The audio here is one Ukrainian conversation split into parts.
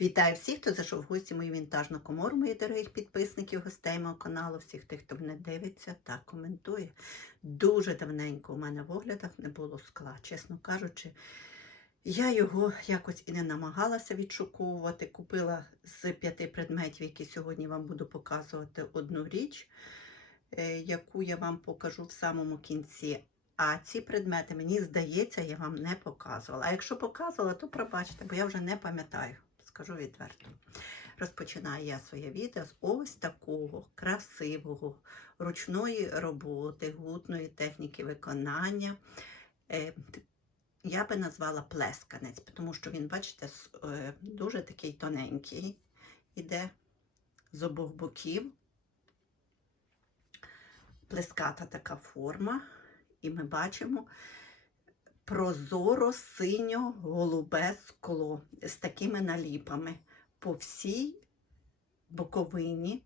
Вітаю всіх, хто зайшов в гості мою вінтажну комору, моїх дорогих підписників, гостей мого каналу, всіх тих, хто мене дивиться та коментує. Дуже давненько у мене в оглядах не було скла. Чесно кажучи, я його якось і не намагалася відшуковувати. Купила з п'яти предметів, які сьогодні вам буду показувати одну річ, е, яку я вам покажу в самому кінці. А ці предмети, мені здається, я вам не показувала. А якщо показувала, то пробачте, бо я вже не пам'ятаю, скажу відверто. Розпочинаю я своє відео з ось такого красивого ручної роботи, гутної техніки виконання. Е, Я би назвала плесканець, тому що він, бачите, е, дуже такий тоненький, іде з обох боків. Плеската така форма, і ми бачимо прозоро синьо-голубе скло з такими наліпами по всій боковині.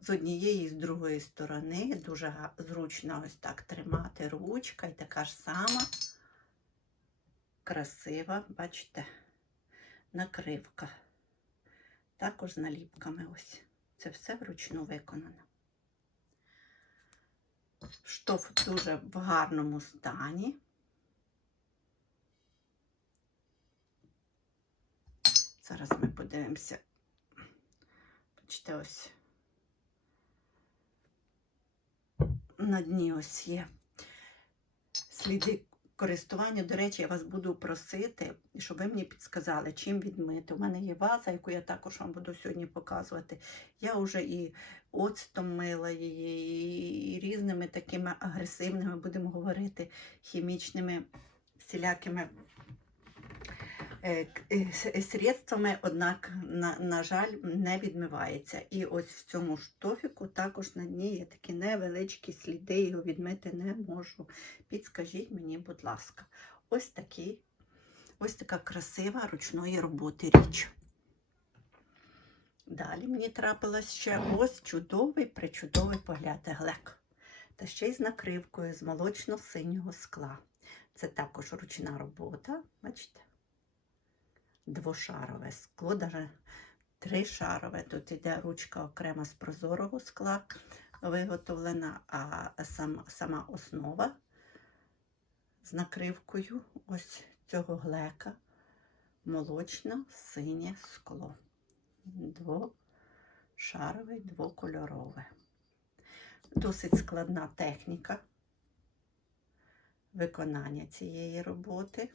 З однієї і з другої сторони дуже зручно ось так тримати ручка і така ж сама красива, бачите, накривка. Також з наліпками ось. Це все вручну виконано. Штоф дуже в гарному стані. Зараз ми подивимося. Бачите, ось на дні ось є сліди користування. До речі, я вас буду просити, щоб ви мені підсказали, чим відмити. У мене є ваза, яку я також вам буду сьогодні показувати. Я вже і оцтом мила її, і різними такими агресивними, будемо говорити, хімічними всілякими средствами, однак, на, на жаль, не відмивається. І ось в цьому штофіку також на дні є такі невеличкі сліди, його відмити не можу. Підскажіть мені, будь ласка, ось такий, ось така красива ручної роботи річ. Далі мені трапилось ще ось чудовий, причудовий погляд глек. Та ще й з накривкою з молочно-синього скла. Це також ручна робота, бачите? Двошарове скло, навіть тришарове. Тут йде ручка окремо з прозорого скла виготовлена, а сам, сама основа з накривкою ось цього глека молочно-синє скло. Двошарове, двокольорове. Досить складна техніка виконання цієї роботи.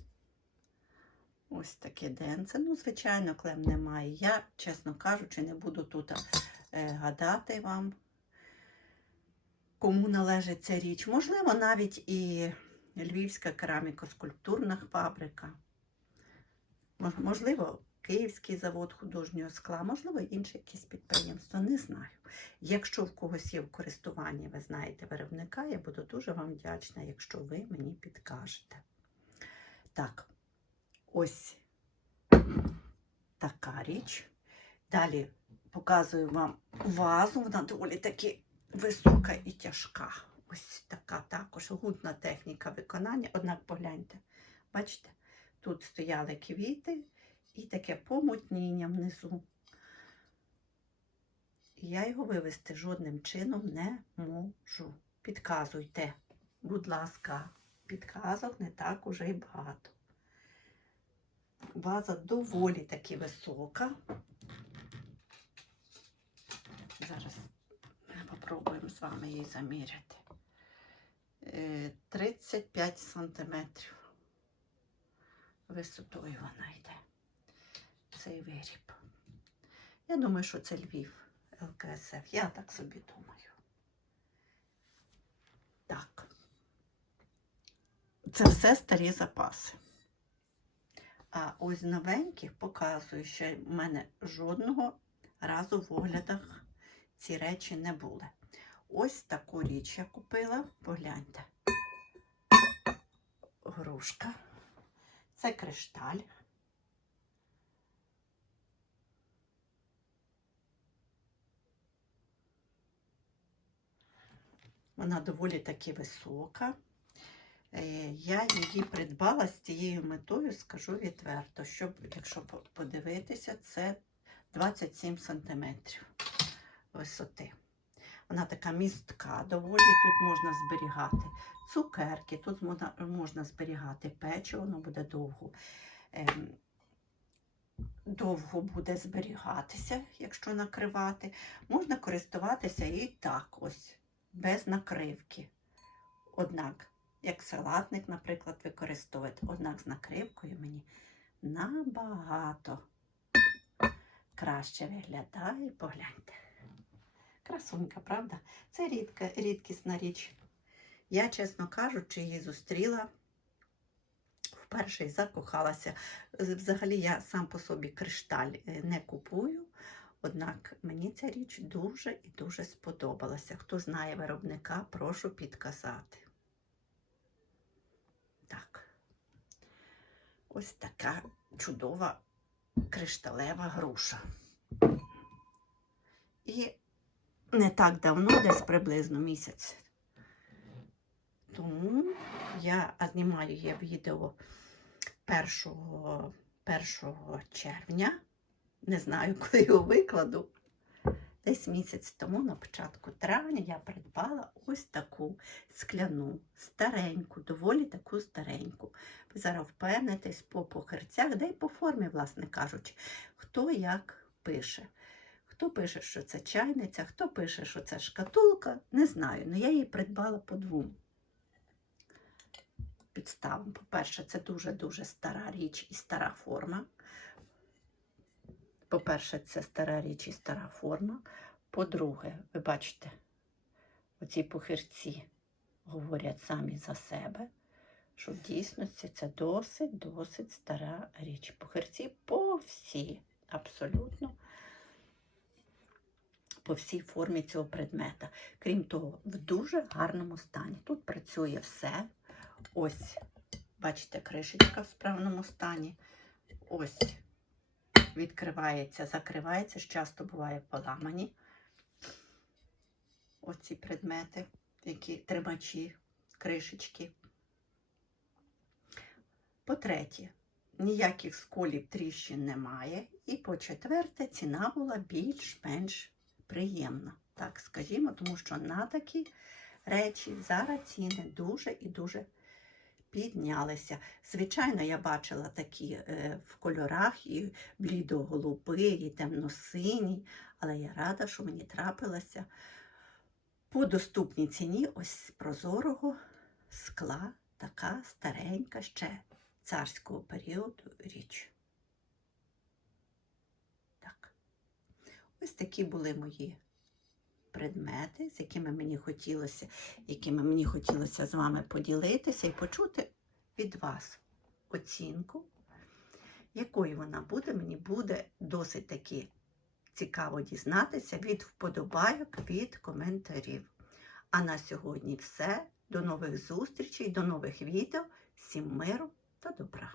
Ось таке денце. Ну, звичайно, клем немає. Я, чесно кажучи, не буду тут е, гадати вам, кому належить ця річ. Можливо, навіть і Львівська кераміко-скульптурна фабрика. Можливо, Київський завод художнього скла, можливо, інше якесь підприємство, не знаю. Якщо в когось є в користуванні, ви знаєте виробника, я буду дуже вам вдячна, якщо ви мені підкажете. Так, ось така річ. Далі показую вам вазу, вона доволі таки висока і тяжка. Ось така також гутна техніка виконання. Однак погляньте, бачите, тут стояли квіти і таке помутніння внизу. І я його вивести жодним чином не можу. Підказуйте, будь ласка, підказок не так уже й багато. Ваза доволі таки висока. Зараз ми попробуємо з вами її заміряти. Е, 35 сантиметрів висотою вона йде. Цей виріб. Я думаю, що це Львів ЛКСФ. Я так собі думаю. Так. Це все старі запаси. А ось новеньких показую, що в мене жодного разу в оглядах ці речі не були. Ось таку річ я купила. Погляньте. Грушка. Це кришталь. Вона доволі таки висока. Е, Я її придбала з тією метою, скажу відверто, щоб, якщо подивитися, це 27 см висоти. Вона така містка, доволі тут можна зберігати цукерки, тут можна, зберігати печиво, воно буде довго. Ем, довго буде зберігатися, якщо накривати. Можна користуватися і так ось, без накривки. Однак, як салатник, наприклад, використовувати, однак з накривкою мені набагато краще виглядає. Погляньте. Красунька, правда? Це рідка, рідкісна річ. Я, чесно кажучи, її зустріла вперше і закохалася. Взагалі я сам по собі кришталь е, не купую, однак мені ця річ дуже і дуже сподобалася. Хто знає виробника, прошу підказати. Так. Ось така чудова кришталева груша. І не так давно, десь приблизно місяць. Тому я знімаю я відео 1, 1 червня. Не знаю, коли його викладу. Десь місяць тому, на початку травня, я придбала ось таку скляну, стареньку, доволі таку стареньку. Ви зараз впевнитесь по похерцях, де й по формі, власне кажучи, хто як пише. Хто пише, що це чайниця, хто пише, що це шкатулка, не знаю. але я її придбала по двом підставам. По-перше, це дуже-дуже стара річ і стара форма. По-перше, це стара річ і стара форма. По-друге, ви бачите, оці похирці говорять самі за себе, що в дійсності це досить-досить стара річ. Похирці по всій, абсолютно по всій формі цього предмета. Крім того, в дуже гарному стані. Тут працює все. Ось, бачите, кришечка в справному стані. Ось відкривається, закривається, часто буває поламані. Оці предмети, які тримачі, кришечки. По-третє, ніяких сколів тріщин немає. І по-четверте, ціна була більш-менш приємна. Так скажімо, тому що на такі речі зараз ціни дуже і дуже піднялися. Звичайно, я бачила такі е, в кольорах і блідо-голубий, і темно-синій, але я рада, що мені трапилася по доступній ціні ось прозорого скла така старенька ще царського періоду річ. Так. Ось такі були мої предмети, з якими мені хотілося, якими мені хотілося з вами поділитися і почути від вас оцінку, якою вона буде, мені буде досить таки цікаво дізнатися від вподобайок, від коментарів. А на сьогодні все. До нових зустрічей, до нових відео. Всім миру та добра!